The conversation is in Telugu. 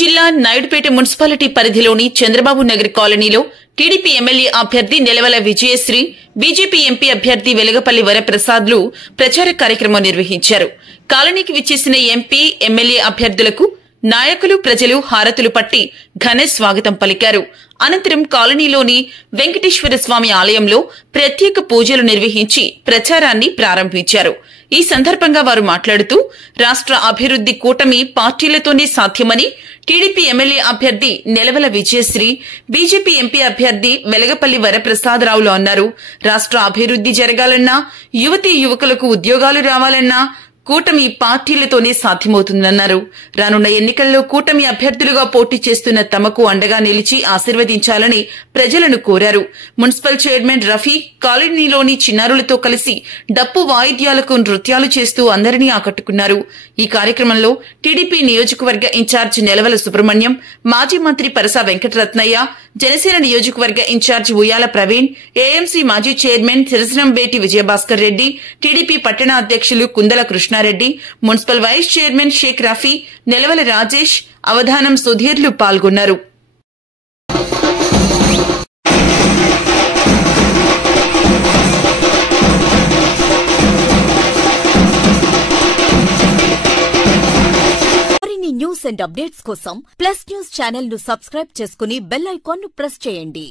జిల్లా నాయుడుపేట మున్సిపాలిటీ పరిధిలోని చంద్రబాబు నగర్ కాలనీలో టీడీపీ ఎమ్మెల్యే అభ్యర్థి నెలవల విజయశ్రీ, బీజేపీ ఎంపీ అభ్యర్థి వెలగపల్లి వరప్రసాద్లు ప్రచార కార్యక్రమం నిర్వహించారు. కాలనీకి విచ్చేసిన ఎంపీ, ఎమ్మెల్యే అభ్యర్థులకు నాయకులు, ప్రజలు హారతులు పట్టి ఘన స్వాగతం పలికారు. అనంతరం కాలనీలోని వెంకటేశ్వర స్వామి ఆలయంలో ప్రత్యేక పూజలు నిర్వహించి ప్రచారాన్ని ప్రారంభించారు. ఈ సందర్భంగా వారు మాట్లాడుతూ రాష్ట్ర అభివృద్ది కూటమి పార్టీలతోనే సాధ్యమని, టీడీపీ ఎమ్మెల్యే అభ్యర్థి నెలవల విజయశ్రీ, బీజేపీ ఎంపీ అభ్యర్థి వెలగపల్లి వరప్రసాదరావులు అన్నారు. రాష్ట్ర అభివృద్ది జరగాలన్నా, యువతీ యువకులకు ఉద్యోగాలు రావాలన్నా కూటమి పార్టీలతోనే సాధ్యమవుతుందన్నారు. రానున్న ఎన్నికల్లో కూటమి అభ్యర్థులుగా పోటీ చేస్తున్న తమకు అండగా నిలిచి ఆశీర్వదించాలని ప్రజలను కోరారు. మున్సిపల్ చైర్మన్ రఫీ కాలనీలోని చిన్నారులతో కలిసి డప్పు వాయిద్యాలకు నృత్యాలు చేస్తూ అందరినీ ఆకట్టుకున్నారు. ఈ కార్యక్రమంలో టీడీపీ నియోజకవర్గ ఇన్ఛార్జ్ నెలవల సుబ్రహ్మణ్యం, మాజీ మంత్రి పరసా వెంకటరత్నయ్య, జనసేన నియోజకవర్గ ఇన్ఛార్జ్ ఉయ్యాల ప్రవీణ్, ఏఎంసీ మాజీ చైర్మన్ సిరసనంబేటి విజయభాస్కర్ రెడ్డి, టీడీపీ పట్టణ అధ్యక్షులు Kundala Krishnareddy, municipal vice chairman Shaik Rafi, Nelavala Rajesh, Avadhanam సుధీర్లు పాల్గొన్నారు. న్యూస్ అండ్ అప్డేట్స్ కోసం ప్లస్ న్యూస్ ఛానల్ ను సబ్స్క్రైబ్ చేసుకుని బెల్ ఐకాన్ ను ప్రెస్ చేయండి.